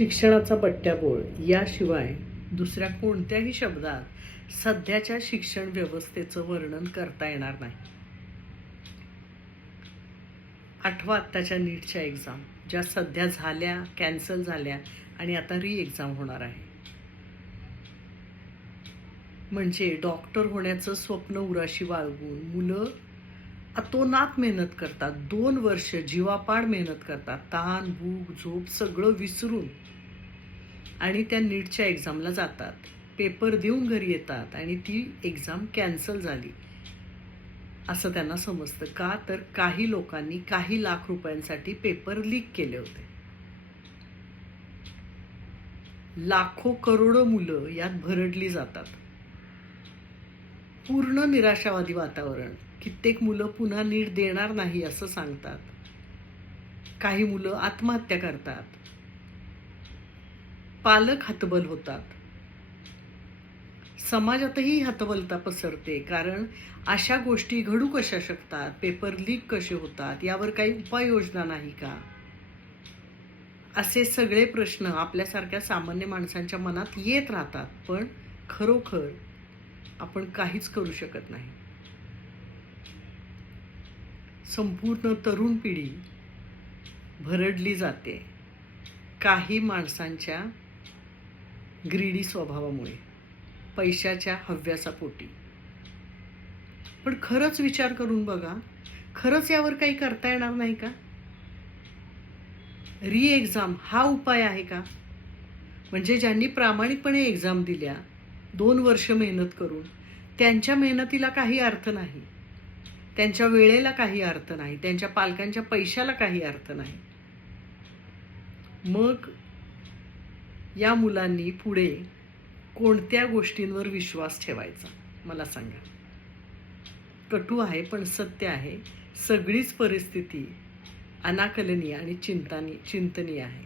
शिक्षणाचा बट्ट्याबोळ याशिवाय दुसऱ्या कोणत्याही शब्दात सध्याच्या शिक्षण व्यवस्थेचं वर्णन करता येणार नाही. आठवा आत्ताच्या नीटच्या एक्झाम ज्या सध्या झाल्या, कॅन्सल झाल्या आणि आता री एक्झाम होणार आहे. म्हणजे डॉक्टर होण्याचं स्वप्न उराशी बाळगून मुलं अतोनात मेहनत करतात. 2 वर्ष जीवापाड मेहनत करतात. ताण, भूक, झोप सगळं विसरून आणि त्या नीटच्या एक्झामला जातात. पेपर देऊन घरी येतात आणि ती एक्झाम कॅन्सल झाली असं त्यांना समजतं. का तर काही लोकांनी काही लाख रुपयांसाठी पेपर लीक केले होते. लाखो करोडो मुलं यात भरडली जातात. पूर्ण निराशावादी वातावरण. कित्येक मुलं पुन्हा नीट देणार नाही असं सांगतात. काही मुलं आत्महत्या करतात. पालक हतबल होतात. समाजातही हतबलता पसरते, कारण अशा गोष्टी घडू कशा शकतात, पेपर लीक कसे होतात, यावर काही उपाययोजना नाही का, असे सगळे प्रश्न आपल्यासारख्या सामान्य माणसांच्या मनात येत राहतात. पण खरोखर आपण काहीच करू शकत नाही. संपूर्ण तरुण पिढी भरडली जाते काही माणसांच्या ग्रीडी स्वभावामुळे, पैशाच्या हव्यासा पोटी. पण खरंच विचार करून बघा, खरंच यावर काही करता येणार नाही का? री एक्झाम हा उपाय आहे का? म्हणजे ज्यांनी प्रामाणिकपणे एक्झाम दिल्या 2 वर्ष मेहनत करून, त्यांच्या मेहनतीला काही अर्थ नाही, त्यांच्या वेळेला काही अर्थ नाही, त्यांच्या पालकांच्या पैशाला काही अर्थ नाही. मग या मुलांनी पुढे कोणत्या गोष्टींवर विश्वास ठेवायचा मला सांगा. कटू आहे पण सत्य आहे. सगळीच परिस्थिती अनाकलनीय आणि चिंतनीय आहे.